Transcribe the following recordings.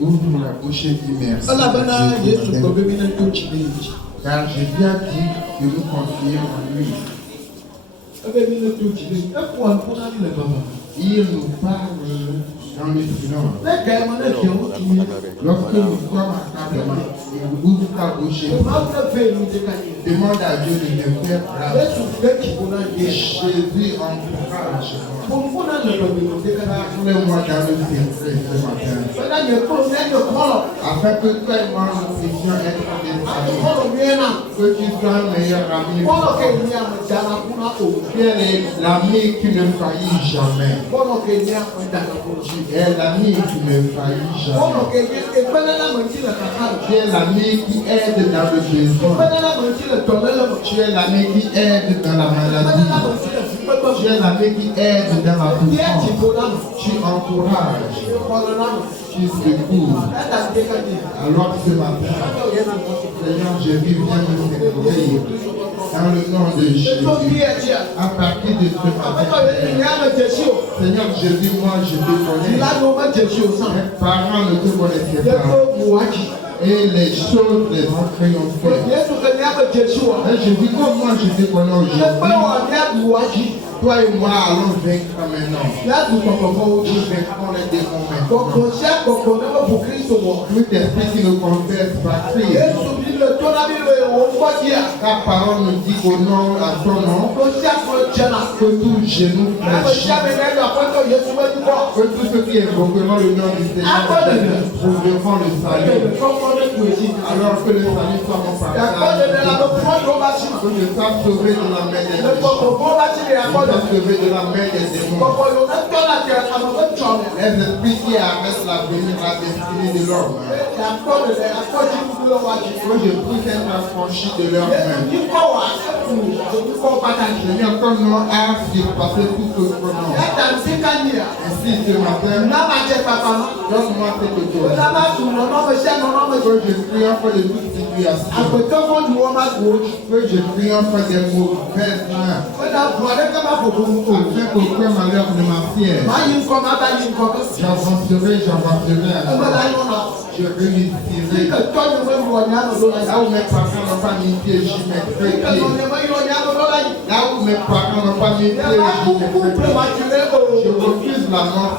Ouvre la bouche et dis merci. Car Jésus a dit que nous confions en lui. Il nous parle dans le silence. Lorsque nous sommes à table, ouvre ta bouche et demande à Dieu de te faire grâce. Jésus encourage. Parle-moi dans le secret ce matin. Afin que toi et moi nous puissions être des amis. Que tu sois le meilleur ami. Tu es l'ami qui ne faillit jamais. Tu es l'ami qui ne faillit jamais. Tu es l'ami qui aide dans le besoin. Tu es l'ami qui aide dans la maladie. Tu es l'ami qui aide dans la souffrance. Tu encourages. Tu secours. Alors ce matin, Seigneur Jésus, viens me secourir. Dans le nom de Jésus. À partir de ce matin, Seigneur Jésus, moi je te connais. Mes parents ne te connaissaient pas. Et les choses les ont triomphé. Et je dis comme moi je te connais aujourd'hui. Toi et moi allons vaincre maintenant. Nous vaincrons les démons maintenant. Tout esprit qui nous confesse par Christ. Ta parole nous dit au nom, à ton nom, que tout genou fléchit. Que tous ceux qui invoqueront le nom du Seigneur trouveront le salut. Alors que le salut soit mon partage. Que je sois sauvé de la main des méchants. Sauvé de la main des démons. Les esprits qui arrêtent l'avenir, la destinée de l'homme. Que je puisse être affranchi de leurs mains. Seigneur, ton nom a surpassé tout autre nom. Ainsi ce matin, donne-moi cette autorité. Que je triomphe de toute situation. Que je triomphe des mauvaises mains. Afin qu'aucun malheur ne m'assiège. J'avancerai. Je réussirai. Là où mes parents n'ont pas mis pied, j'y mettrai pied. Là où mes parents n'ont pas mis pied, j'y mettrai pied. Je refuse la mort.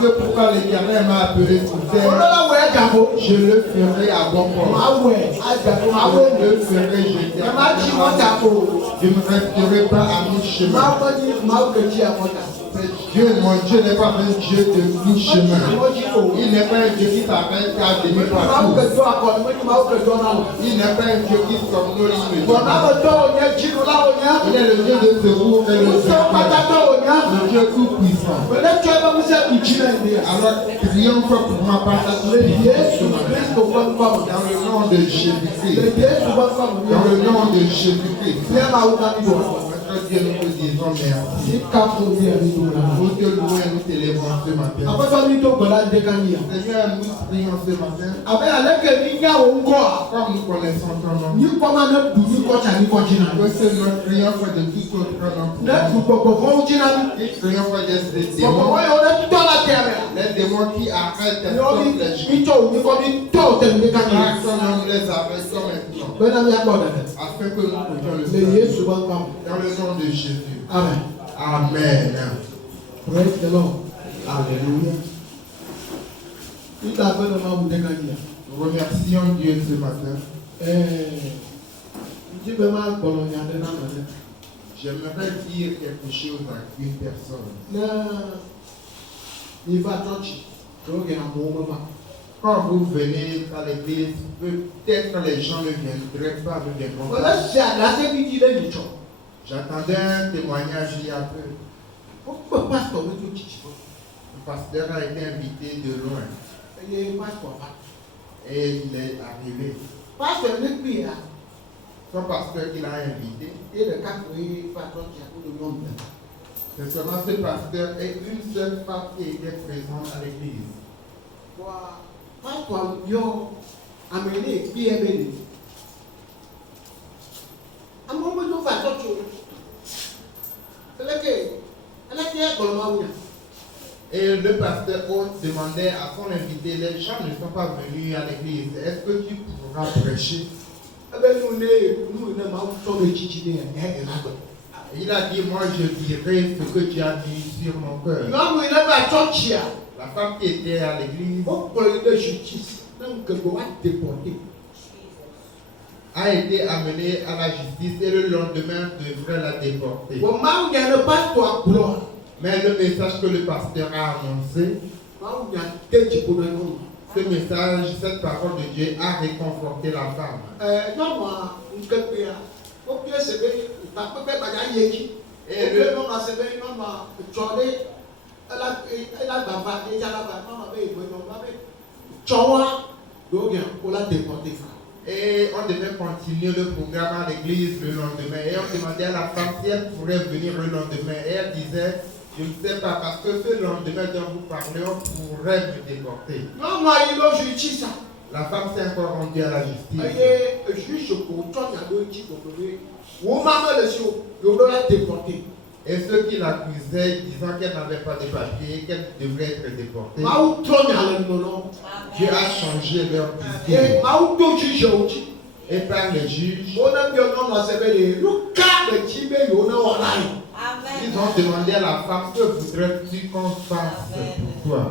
C'est pourquoi l'Éternel m'a appelé pour terre. Je le ferai à bon port. Je le ferai jeter. Je ne resterai pas à mi-chemin. Dieu, mon Dieu n'est pas un Dieu de mi-chemin. Il n'est pas un Dieu qui s'arrête à demi-parcours. Il n'est pas un Dieu qui somnole immédiatement. Il est le Dieu de secours et le Dieu tout-puissant. Alors, triomphe pour ma part dans le nom de Jésus-Christ. Dans le nom de Jésus-Christ. Dieu, nous te disons merci. Nous te louons et nous t'élèvons ce matin. Seigneur, nous prions ce matin. Comme nous connaissons ton nom. Que ce nom triomphe de tout autre nom. Il triomphe des démons. Les démons qui arrêtent les les arrêtons maintenant. Afin que nous puissions le faire. Dans le nom de Jésus. Amen. Amen. Praise the Lord. Alléluia. Nous remercions Dieu ce matin. J'aimerais dire quelque chose à une personne. Quand vous venez à l'église, peut-être les gens ne viendraient pas avec des bons. J'attendais un témoignage il y a peu. Le pasteur a été invité de loin. Et il est arrivé. Son pasteur qui l'a invité. C'est seulement ce pasteur et une seule femme qui était présente à l'église. le pasteur demandait à son invité, les gens ne sont pas venus à l'église, est-ce que tu pourras prêcher? Il a dit, moi je dirai ce que tu as mis sur mon cœur. La femme qui était à l'église a été amenée à la justice et le lendemain devrait la déporter. Mais le message que le pasteur a annoncé, ce message, cette parole de Dieu a réconforté la femme. Et on devait continuer le programme à l'église le lendemain. Et on demandait à la femme si elle pourrait venir le lendemain. Et elle disait, je ne sais pas, parce que ce lendemain dont vous parlez, on pourrait me déporter. La femme s'est encore rendue à la justice. Et ceux qui l'accusaient, disant qu'elle n'avait pas de papier, qu'elle devrait être déportée, Dieu a changé leur discours. Et par les juges, ils ont demandé à la femme, que voudrais-tu qu'on fasse pour toi?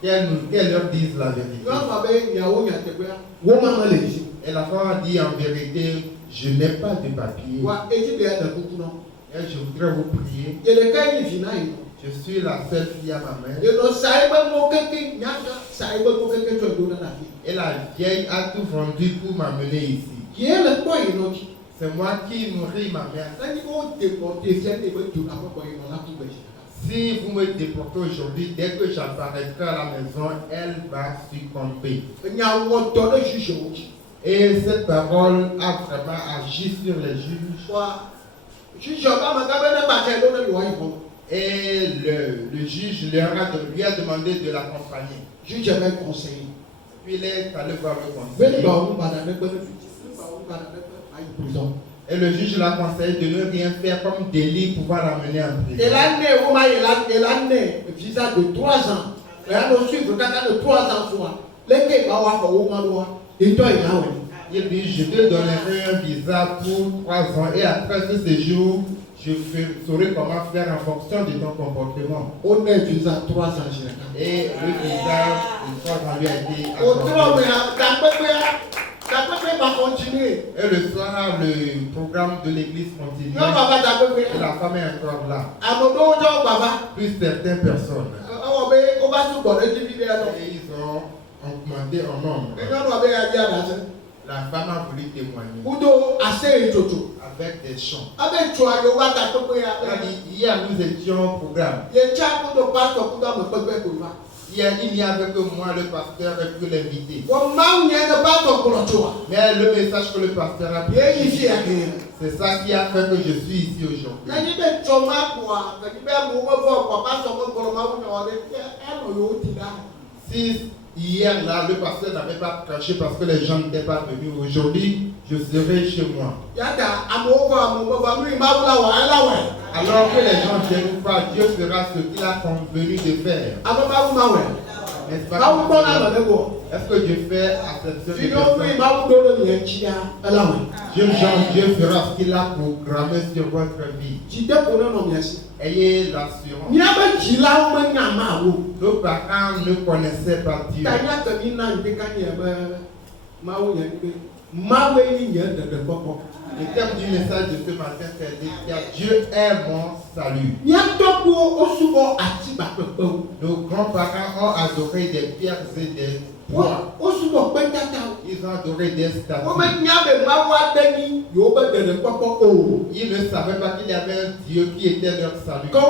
Qu'elle leur dise la vérité. Et la femme a dit en vérité, je n'ai pas de papier. Et je voudrais vous prier. Je suis la seule fille à ma mère. Et la vieille a tout vendu pour m'amener ici. C'est moi qui nourris ma mère. Si vous me déportez aujourd'hui, dès que j'apparaîtrai à la maison, elle va succomber. Et cette parole a vraiment agi sur les juges. Et le juge lui a demandé de l'accompagner. Puis il est allé voir le conseiller. Et le juge l'a conseillé de ne rien faire comme délit pour pouvoir l'amener en prison. Elle a né un visa de 3 ans. Elle a suivre de 3 ans. Il dit, je te donnerai un visa pour 3 ans et après ce séjour, je saurai comment faire en fonction de ton comportement. On a un visa 3 ans. Et le visa de 3 ans lui a été accordé. Et le soir, le programme de l'église continue. Et la femme est encore là. Plus certaines personnes. Et ils ont augmenté en nombre. La femme a voulu témoigner avec des chants. Hier, nous étions au programme. Hier, il n'y avait que moi, le pasteur, et que l'invité. Mais le message que le pasteur a prêché, c'est ça qui a fait que je suis ici aujourd'hui. Si hier, là, le pasteur n'avait pas prêché parce que les gens n'étaient pas venus, aujourd'hui, je serai chez moi. Alors que les gens ne viennent pas, Dieu fera ce qu'il a convenu de faire. N'est-ce pas? Est-ce que Dieu fait acception de personnes? Dieu fera ce qu'il a programmé sur votre vie. Ayez l'assurance. Nos parents ne connaissaient pas Dieu. Le thème du message de ce matin, c'est de dire Dieu est mon salut. Nos grands-parents ont adoré des pierres et des bois. Ils ont adoré des statues. Ils ne savaient pas qu'il y avait un Dieu qui était leur salut. Comme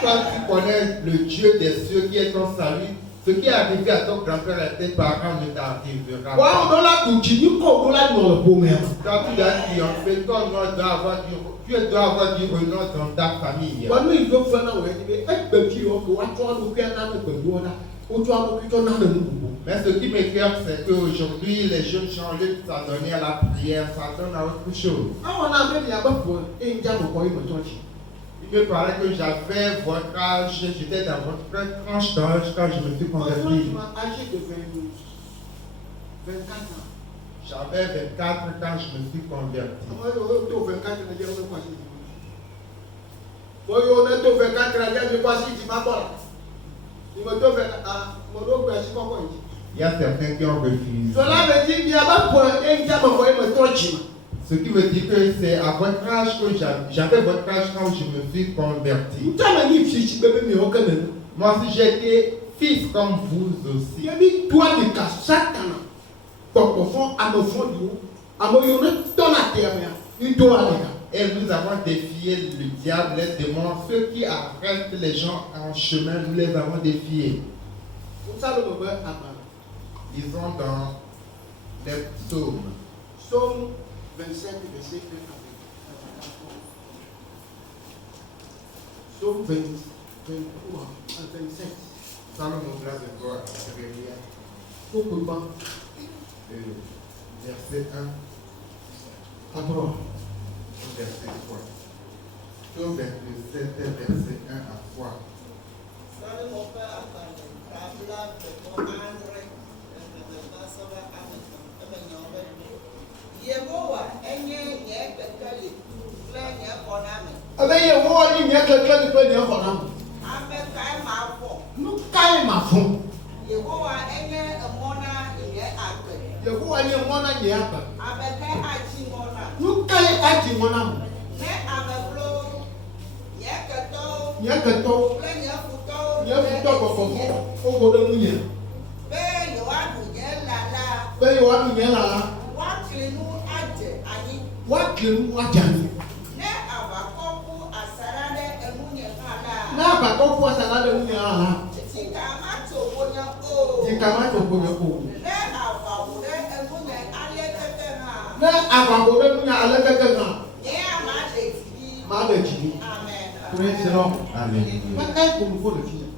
toi, tu connais le Dieu des cieux qui est ton salut, ce qui est arrivé à ton grand-père et tes parents ne t'arrivera pas. Quand tu dois triompher, tu dois avoir du renom dans ta famille. Mais ce qui m'écoeure, c'est qu'aujourd'hui, les jeunes gens, au lieu de s'adonner à la prière, s'adonnent à autre chose. Il me paraît que j'avais votre âge, j'étais dans votre tranche d'âge quand je me suis converti. J'avais 24 quand je me suis converti. Il y a certains qui ont refusé. Ce qui veut dire que c'est à votre âge que j'avais votre âge quand je me suis converti. Moi aussi j'étais fils comme vous aussi. Et nous avons défié le diable, les démons, ceux qui arrêtent les gens en chemin, nous les avons défiés. Disons dans les psaumes. Psaume 27, verset 1. Psaume 27. Salomon là de quoi réveiller. Verset 1. Après. Verset 3. Psaume 27, verset 1 à 3.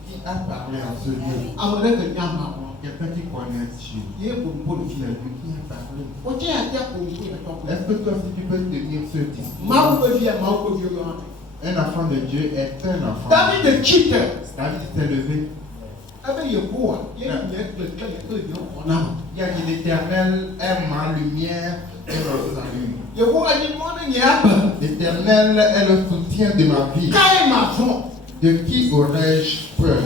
Qui a parlé en ce lieu? Quelqu'un qui connaît Dieu. Qui a parlé? Est-ce que toi aussi tu peux tenir ce discours? Un enfant de Dieu est un enfant. David s'est levé. Il a dit l'Éternel est ma lumière et mon salut. L'Éternel est le soutien de ma vie. De qui aurais-je peur?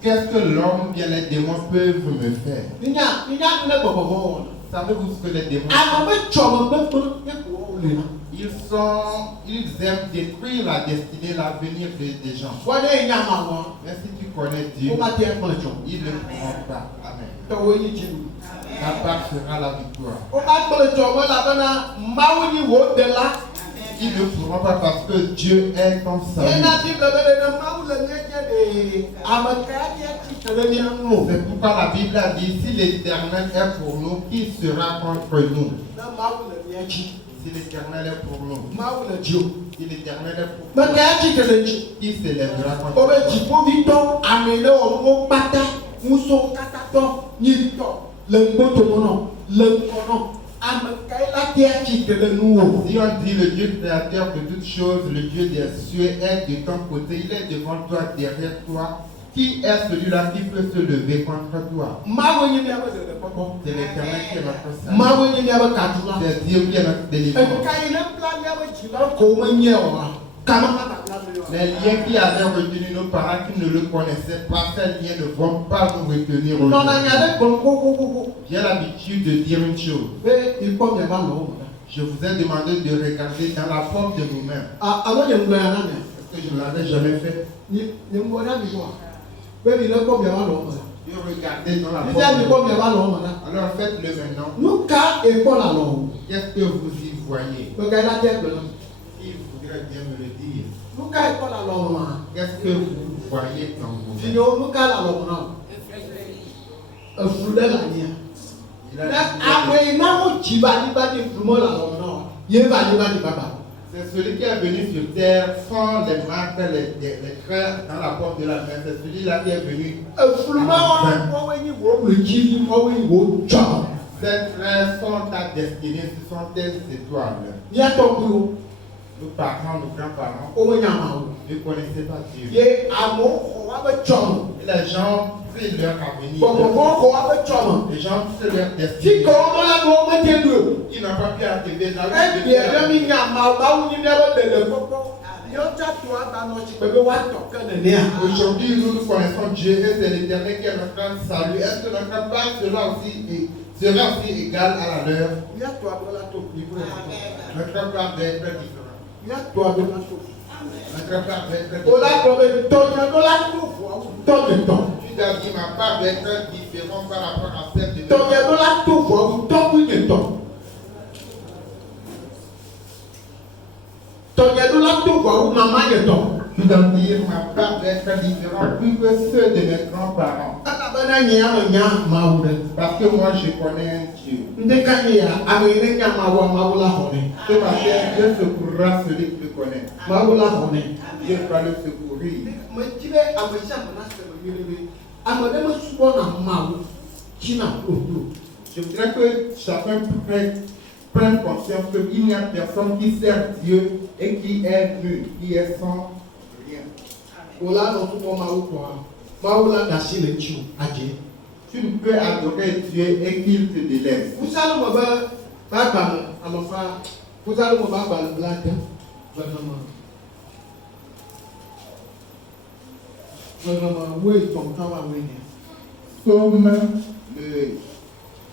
Qu'est-ce que l'homme et les démons peuvent me faire? Savez-vous ce que les démons font? Ils aiment détruire la destinée, l'avenir des gens. Mais si tu connais Dieu, il ne le prend pas. Amen. Ta part sera la victoire. Ils ne feront pas parce que Dieu est ton salut. C'est pourquoi la Bible a dit, si l'Éternel est pour nous, qui sera contre nous? Si l'Éternel est pour nous, si l'Éternel est pour nous, qui s'élèvera contre nous? Si on dit le Dieu créateur de toutes choses, le Dieu des cieux est de ton côté, il est devant toi, derrière toi, qui est celui-là qui peut se lever contre toi? C'est l'Éternel qui est notre salut. C'est Dieu qui est notre délivrance. Les liens qui avaient retenu nos parents qui ne le connaissaient pas, ces liens ne vont pas nous retenir aujourd'hui. J'ai l'habitude de dire une chose. Je vous ai demandé de regarder dans la forme de vous-même. Est-ce que je ne l'avais jamais fait? De regarder dans la forme de vous-même. Alors faites-le maintenant. Qu'est-ce que vous y voyez? Il voudrait bien me le dire. Qu'est-ce que vous voyez dans vous? C'est celui qui est venu sur terre sans les marques, les craies dans la porte de la main. C'est celui-là qui est venu. Ces craies sont ta destinée, ce sont tes étoiles. Nos parents, nos grands-parents ne connaissaient pas Dieu. Et les gens prient leur avenir. Les gens prient leur destinée. Ils n'ont pas pu arriver dans le Aujourd'hui, nous connaissons Dieu et c'est l'Éternel qui est notre salut. Est-ce que notre part sera aussi égale à la leur? Notre part doit être différente. Notre part doit être différente. Tu dois dire ma part doit être différente par rapport à celle de Tu dois dire ma part doit être différente plus que ceux de mes grands-parents. Parce que moi je connais un Dieu. Ce matin, Dieu secourra celui qui le connaît. Dieu va le secourir. Je voudrais que chacun prenne conscience qu'il n'y a personne qui sert Dieu et qui est nul, qui est sans rien. Tu ne peux adorer Dieu et qu'il te délaisse.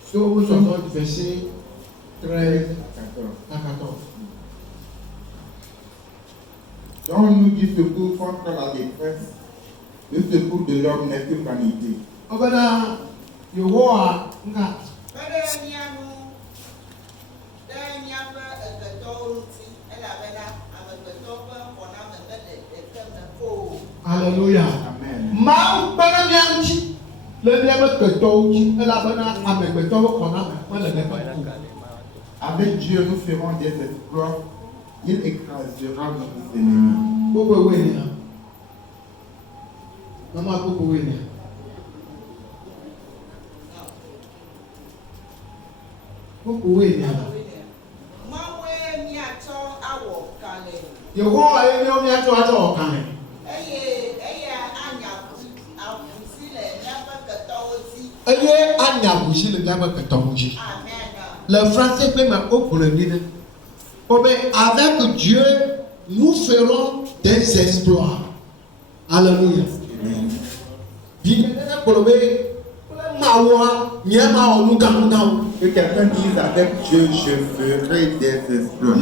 Psaume 60, verset 13 à 14. Donne-nous du secours contre la détresse. Le secours de l'homme n'est que vanité. Alléluia. Amen. Avec Dieu, nous ferons des exploits. Il écrasera nos ennemis. Le français peut m'apprendre. Avec Dieu, nous ferons des exploits. Alléluia. Que quelqu'un dise avec Dieu, je ferai des exploits.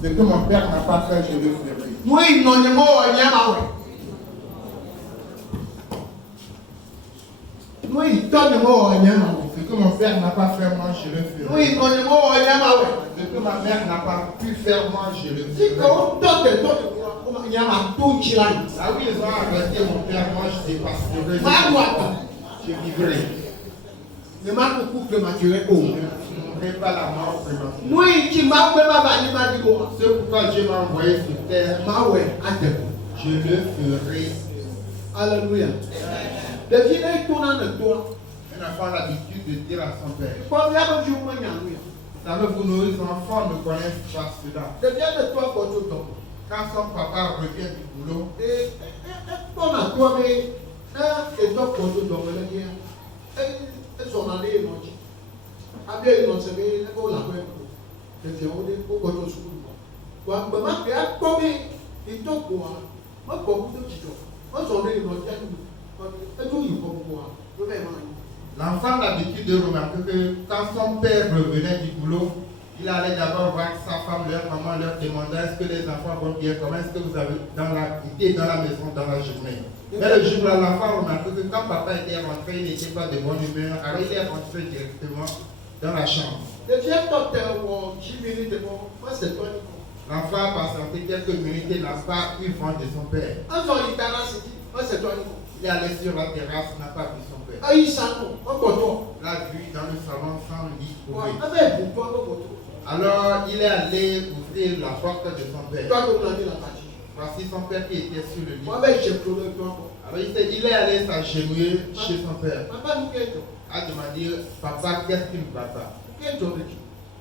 Ce que mon père n'a pas fait, je le ferai. Ce que mon père n'a pas fait, moi je le ferai. Ce que ma mère n'a pas pu faire, moi je le ferai. Ah oui, ils ont arrêté mon père, moi je dépasserai. Je vivrai. Je ne mourrai pas la mort prématurée. C'est pourquoi Dieu m'a envoyé sur terre. Je le ferai. Alléluia. Un enfant a l'habitude de dire à son père. Savez vous, nos enfants ne connaissent pas cela. Quand son papa revient du boulot, l'enfant a l'habitude de remarquer que quand son père revenait du boulot, il allait d'abord voir sa femme, leur maman, leur demander est-ce que les enfants vont bien, comment est-ce que vous avez été dans la maison dans la journée. Mais le jour-là, l'enfant remarquait que quand papa était rentré, il n'était pas de bonne humeur, alors il est rentré directement dans la chambre. L'enfant a patienté quelques minutes et n'a pas eu vent de son père. Il est allé sur la terrasse, n'a pas vu son père. L'a vu dans le salon sans lit trouvé. Alors il est allé ouvrir la porte de son père. Toi, comme l'a dit la partie. Voici son père qui était sur le lit. Moi, j'ai pleuré toi. Alors il est allé s'agenouiller chez son père. Papa, nous qu'est-ce A demandé, papa, qu'est-ce qui ne va pas? qu'est-ce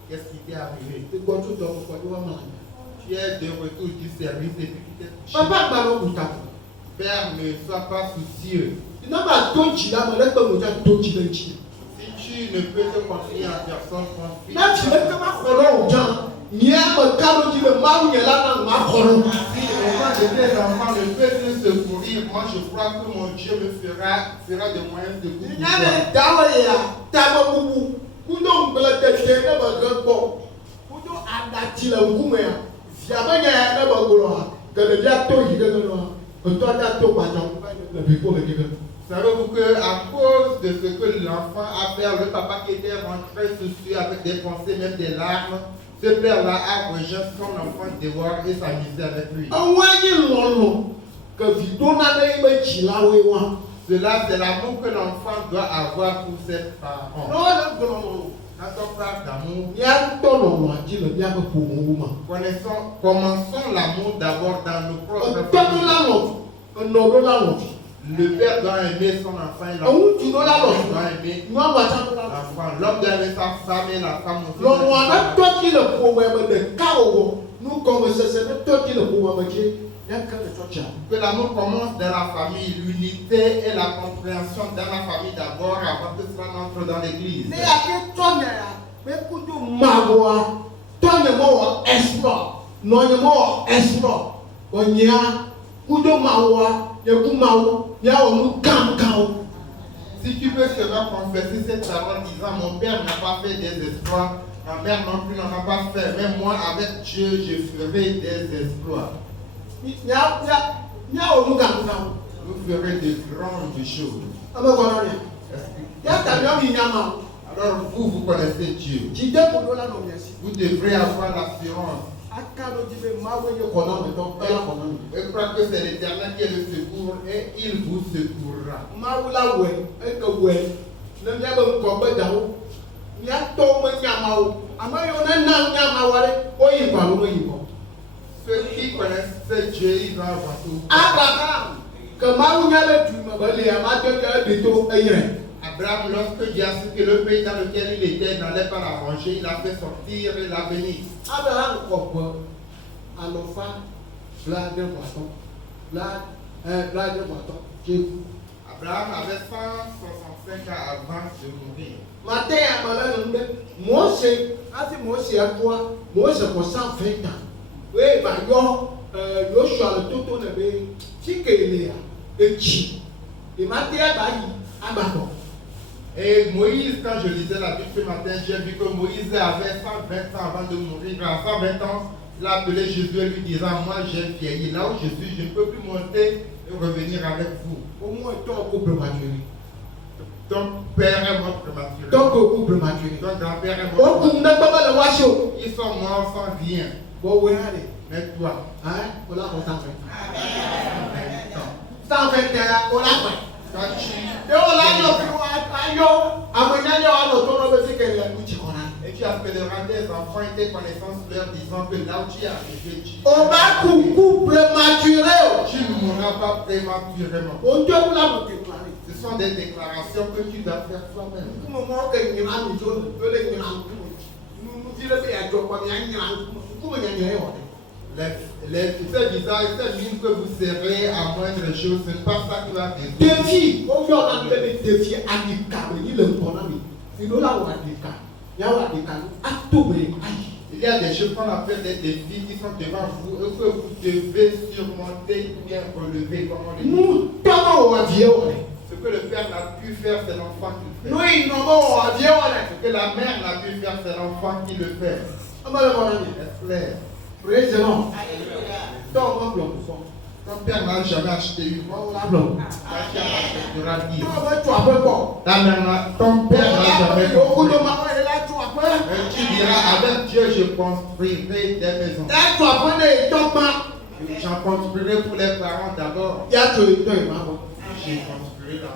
Qu'est-ce qui t'est arrivé? que tu as fait? Tu es de retour du service et puis tu t'es touché. Papa, ballon pour ta. Père, ne sois pas soucieux. Il n'a pas d'autres là, mais là, comme tu as d'autres Si tu ne peux te confier en personne, confie. là, tu n'es pas collant aux gens. Il y a un cadeau qui me marre, il y a là, ma colonne. Si quand j'étais enfant, ne peut plus secourir, moi je crois que mon Dieu me fera des moyens de Il y a des dawa, t'as beaucoup. Vous n'avez pas de tête, vous n'avez pas vous n'avez pas de tête, si jamais il y a un bagolo, que le gâteau, il est là. Que toi, gâteau, pas le people, le gars. Savez-vous qu'à cause de ce que l'enfant a fait, le papa qui était rentré soucieux avec des pensées, même des larmes, ce père-là a rejeté son enfant dehors et s'amusé avec lui. Cela, c'est l'amour que l'enfant doit avoir pour ses parents. Quand on parle d'amour, commençons l'amour d'abord dans nos propres familles. Le père doit aimer son enfant et l'enfant doit aimer l'enfant. L'homme doit aimer sa femme et la femme aussi. Que l'amour commence dans la famille, l'unité et la compréhension dans la famille d'abord avant que cela n'entre dans l'église. Si tu peux seulement confesser cette parole disant mon père n'a pas fait des exploits, ma mère non plus n'en a pas fait, mais moi avec Dieu je ferai des exploits. Vous ferez de grandes choses. Alors vous connaissez Dieu. Vous devrez avoir l'assurance. Je crois que c'est l'Éternel qui est le secours et il vous secourra. Ceux qui connaissent Dieu, ils vont avoir tout. Abraham, lorsque Dieu a su que le pays dans lequel il était n'allait pas l'arranger, il a fait sortir et l'a béni. Abraham avait 165 ans avant de mourir. Et Moïse, quand je lisais la Bible ce matin, j'ai vu que Moïse avait 120 ans avant de mourir. À 120 ans, il a appelé Jésus et lui disant, moi j'ai vieilli. Là où je suis, je ne peux plus monter et revenir avec vous. Au moins, ton père est mort prématuré. Ton grand-père est mort prématuré. Ils sont morts sans rien. Mais toi, et tu appelleras tes enfants et tes connaissances leur disant que là où tu es arrivé, tu ne mourras pas prématurément. Ce sont des déclarations que tu dois faire toi-même. Ces visages, ces mines que vous serez à moindre chose, ce n'est pas ça qui va il y a des choses qu'on appelle des défis qui sont devant vous et que vous devez surmonter ou bien relever, comme on le dit. Ce que le père n'a pu faire, c'est l'enfant qui le fait. Ce que la mère n'a pu faire, c'est l'enfant qui le fait. Est-ce clair? Praise the Lord. Ton père n'a jamais acheté une voix. Ton père n'a jamais construit. Tu diras, avec Dieu, je construirai des maisons. J'en construirai pour les parents d'abord. J'ai construit là.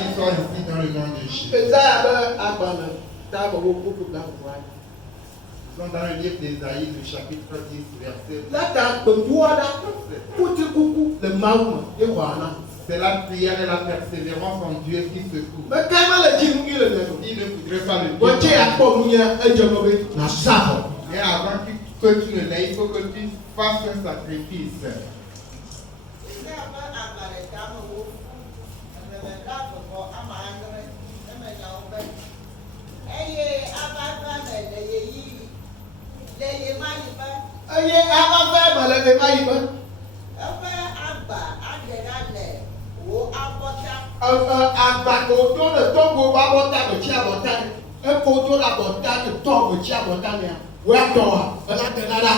Ils sont ici dans le nom de Jésus. Nous sommes dans le livre d'Ésaïe, le chapitre 10, verset 2. C'est la prière et la persévérance en Dieu qui secoue. Il ne voudrait pas le dire. Mais avant que tu ne l'aies, il faut que tu fasses un sacrifice.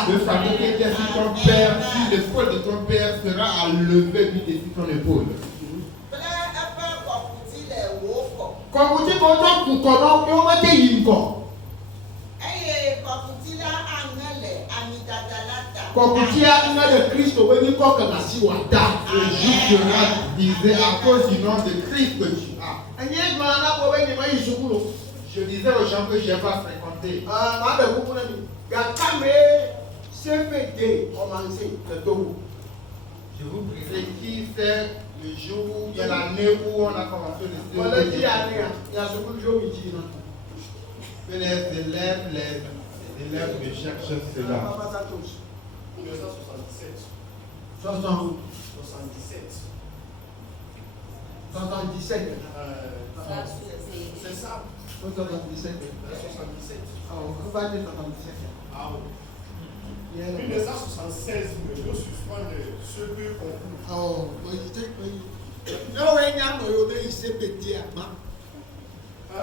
Le fardeau qui était sur ton père, si l'épaule de ton père sera à lever vite sur ton épaule. Disait à cause du nom de Christ que tu as. Je disais aux gens que je n'ai pas fréquenté. Je vous prierai qui c'est le jour de l'année où on a commencé le CEPD. Que les élèves me cherchent cela. 1977. 77. C'est ça. 77. 77. Ah, on peut pas dire 77. Ah oui. 1976, je suspends ce que concours. Oh, oui. Non, il y a un CPD à Bam. On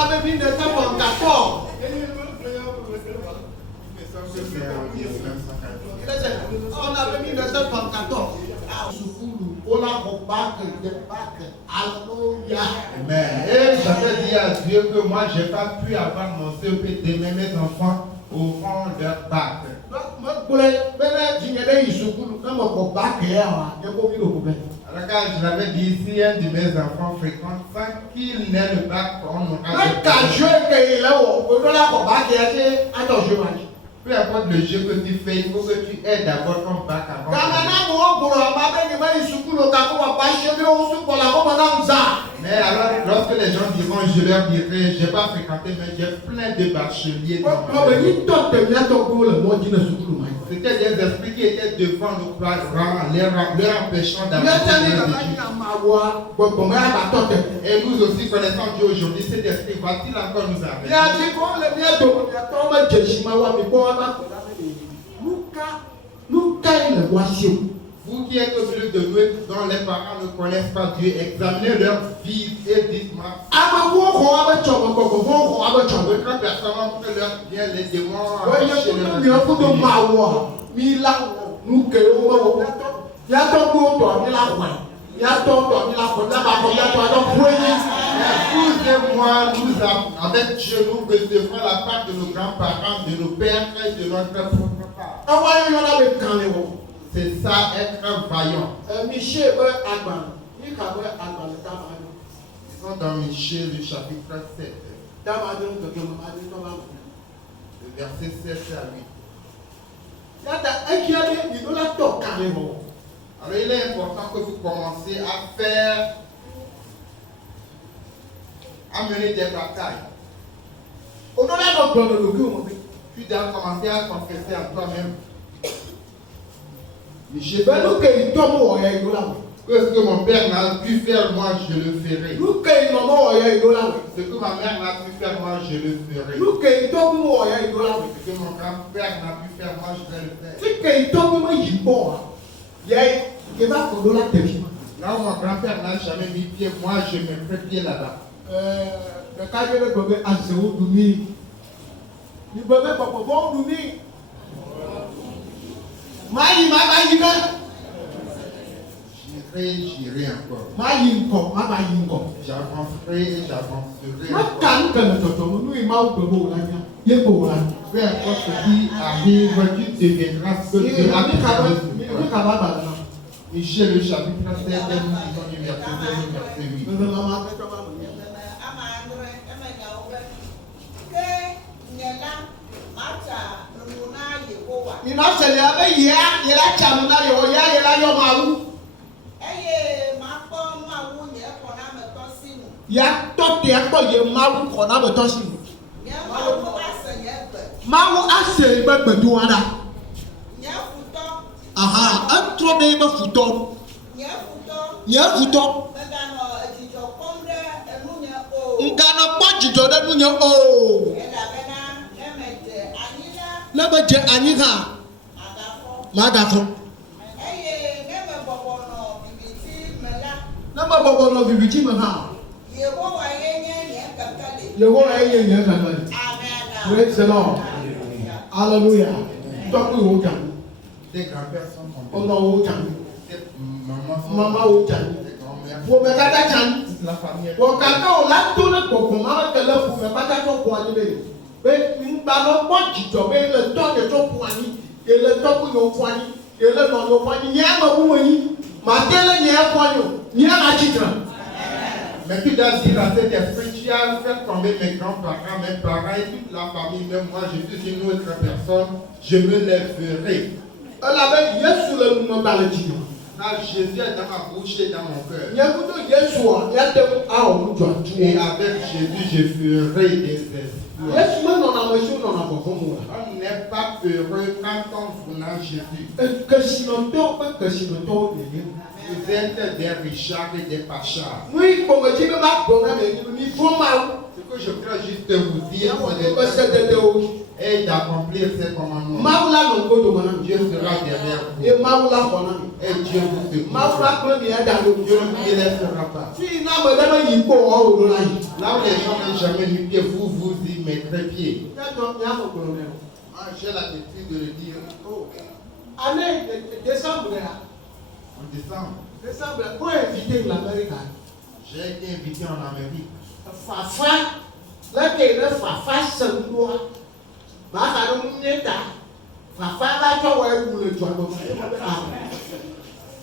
avait 1974. On avait 1974. Amen. Et j'avais dit à Dieu que moi, je n'ai pas pu avoir mon CEPD, mais mes enfants auront leur bac. Alors, quand je l'avais dit, si un de mes enfants fréquente sans qu'il n'ait le bac, on aura le bac. Peu importe le jeu que tu fais, il faut que tu aies d'abord ton bac avant. Mais alors, lorsque les gens diront, je leur dirai, je n'ai pas fréquenté, mais j'ai plein de bacheliers. C'était des esprits qui étaient devant nos parents, leur empêchant d'avancer. Et nous aussi connaissons Dieu aujourd'hui, cet esprit va-t-il encore nous arrêter? Vous qui êtes au milieu de nous, dont les parents ne connaissent pas Dieu, examinez leur vie et dites-moi. Votre personne peut leur dire les démons. Vous et moi, nous, avec Dieu, nous recevrons la part de nos grands-parents, de nos pères et de notre propre part. C'est ça, être vaillant. Ils sont dans Michée, le chapitre 7. Le verset 7 à 8. Alors il est important que vous commenciez à mener des batailles. Tu dois commencer à confesser à toi-même. Que ce que mon père n'a pu faire, moi je le ferai. Ce que ma mère n'a pu faire, moi je le ferai. Ce que mon grand-père n'a pu faire, moi je vais le faire. Là où mon grand-père n'a jamais mis pied, moi je mettrai pied là-bas. j'irai encore. J'avancerai et j'avancerai encore. Peu importe ce qui arrive, tu deviendras ce que Dieu a préparé pour toi. Michel, le chapitre 7, verset 8. Mawu ase gbegbedoada. Aha, etro de me futo. Nye futo. Ngano kpɔ dzidzɔ ɖe nunye o. Ne be dze anyi hã. Magafɔ. Ne me bɔbɔ nɔ viviti me hã. Yehowa ye nye nye kakali. Praise the Lord. Hallelujah. Tọ́kù ìwò jà. Des grands-pères sont tombés. Ọ̀nà ìwò jà. Mama ìwò jà. Wò mẹ kata jà. Wò kàkà ò látó lè kpọ̀kpọ̀ máa bẹ tẹ̀lé fún mẹ kata tó kù anyi bẹ́ẹ̀. Bẹ́ẹ̀ ńgbà lọ kpọ̀ jìjọ bẹ́ẹ̀ lè tọ́ lè tó kù anyi. Èlè tọ́kù yóò fún anyi. Èlè nọ yóò fún anyi. Nyẹ́ àmọ̀ wúwo yín. Màá tẹ́lẹ̀ nyẹ́ fún anyi o. Nyẹ́ àmà jìjọ. Mais tu dois dire à cet esprit, tu as fait tomber mes grands-parents, mes parents et toute la famille, même moi, je suis une autre personne, je me lèverai. Là, Jésus est dans ma bouche et dans mon cœur. Et avec Jésus, je ferai des exploits. On n'est pas heureux quand on vous n'a Jésus. Vous êtes des Richards et des Pachas. Ce que je voudrais juste vous dire, c'est d'accomplir ces commandements. Dieu sera derrière vous. Et Dieu vous écoutera. Dieu ne vous laissera pas. Là où les gens n'ont jamais mis pied, vous y mettrez pied. J'ai l'habitude de le dire. Année décembre. En décembre. Pour inviter l'Amérique. J'ai été invité en Amérique. Fafa, là que le Fafa se doit. Fafa va toi pour le joie.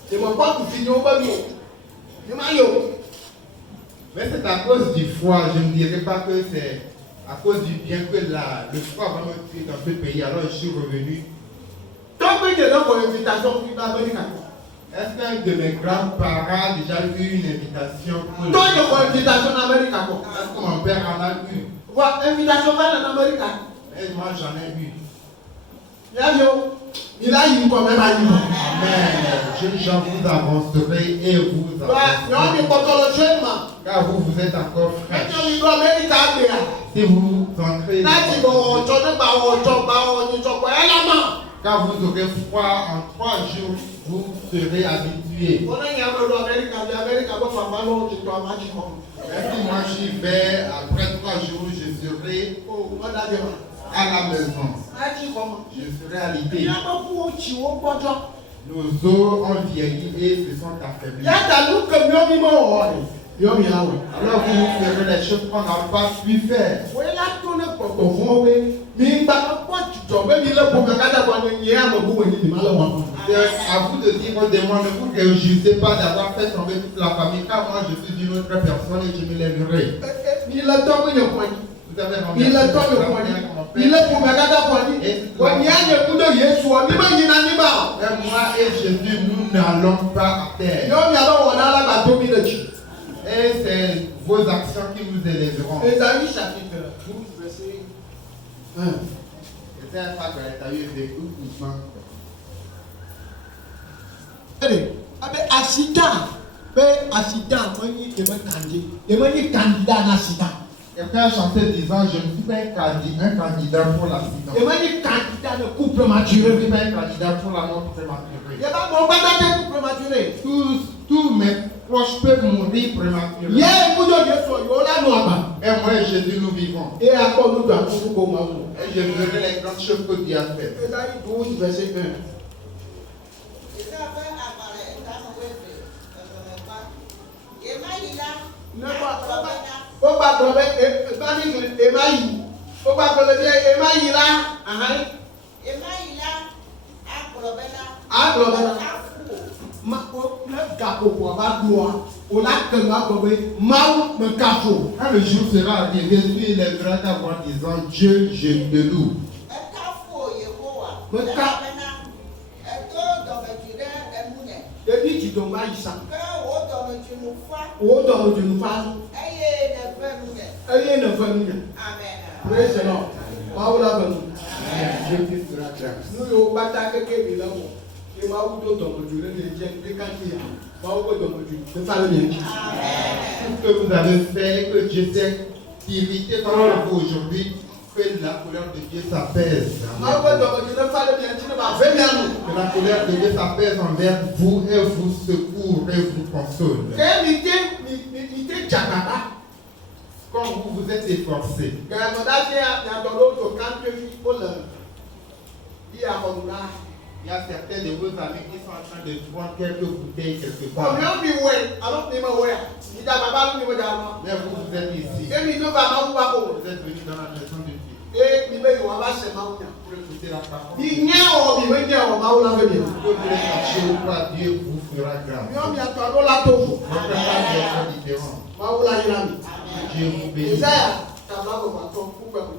C'est mon pote qui finit au bas. Mais c'est à cause du froid. Je ne dirais pas que c'est à cause du bien que le froid va me tuer dans ce pays. Alors je suis revenu. Est-ce qu'un de mes grands-parents a déjà eu une invitation pour le Est-ce que mon père en a eu? Et moi j'en ai eu. Amen. Je vous avancerai et vous avancerai. Car vous êtes encore fraîche. Si vous entrez quand vous aurez froid en 3 jours, vous serez habitués. Et si moi j'y vais, après 3 jours, je serai à la maison. Je serai alité. Nos os ont vieilli et se sont affaiblis. Alors vous ferez les choses qu'on n'a pas pu faire. C'est à vous de dire, demandez-vous que je ne sais pas d'avoir fait tomber toute la famille, car moi je suis une autre personne et je me lèverai. Vous avez remarqué il est pour moi et Jésus, nous n'allons pas à terre. Et c'est vos actions qui nous élèveront. Ésaïe chapitre 12, verset 1. C'est un sac à Ésaïe de tout doucement. Quelqu'un a chanté disant, je ne suis pas un candidat pour l'accident. Je ne suis pas un candidat pour la mort prématurée. Tous mes proches peuvent mourir prématurément. Et moi et Jésus, nous vivons. Et je verrai les grandes choses que Dieu a faites. ó bá gbọ́ bẹ́ bá ní èmá yìí ó bá gbọ́ bẹ́ èmá yìí lá àhán. èmá yìí lá àgbọ̀rọ̀ bẹ́ lá. àgbọ̀rọ̀ bẹ́ lá. ma ó gàpò pọ̀ bá gbọ́ o la kẹ̀mọ́ àgbọ̀ bẹ́ máa me gàpò. Quand le jour sera arrivé, lui il lèvera ta voix en disant Dieu, je te loue. ẹ ká fún òye kó wà. Me ká. ẹ tó dọ̀mẹ̀jì rẹ ẹmu nẹ̀. ebi jìdọ̀ máa yìí sàn. kẹ́ wò dọ̀mẹ̀jì mu fa. wò dọ̀mẹ̀jì mu fa. ẹyẹ nẹfẹ̀ mu nẹ̀. ẹyẹ nẹfẹ̀ mu nẹ̀. amen. praise the Lord. máa wúlò abẹ́ mu. Dieu qui sera grâce. n'u yóò bàtà kékeré la wọ̀ ẹ máa wúlò dọ̀mẹ̀jì rẹ lè jẹ́ ní kájí yà máa wúlò dọ̀mẹ̀jì rẹ fà lóye. Tout ce que vous avez fait, que Dieu s'est irrité contre vous aujourd'hui, que la colère de Dieu s'apaise. máa wúlò dọ̀mẹ̀jì rẹ fà lóye ẹni tí ne bá fẹ́ mi àná. Que la colère de Dieu s'apaise envers vous et vous secoue et vous console. kẹ́mi tẹ́ jàgbàbá. Comme vous vous êtes efforcé. gàmọ̀dá tí a yàtọ̀ lóòótọ́ káńtó fi ó lẹ̀ bí àkọ́dúnrà. Il y a certains de vos amis qui sont en train de boire quelques bouteilles quelque part. ọ̀nà mi wẹ̀ alọ́ mi ma wẹ̀ ìjà bàbá mi ma jà ma. Mais vous êtes ici. kémi tó bá máa ń wá kó. Vous êtes venus dans la maison de Dieu ee mi bẹ yìí wọn bá ṣe máa ń yà. pour écouter la parole. ní nyẹ́ ọ̀ mi wẹ́ nyẹ́ ọ̀ máa ń lábẹ́ mi. Que vous les cherchez ou pas, Dieu vous fera grâce. mi ò mi àtọ̀ àdó la tó fò. Votre part est très différent. máa ń wúlò ayé la mi. Dieu vous bénisse. ìsáyà tàbá bọ̀ bàtọ̀ fún pẹ̀lú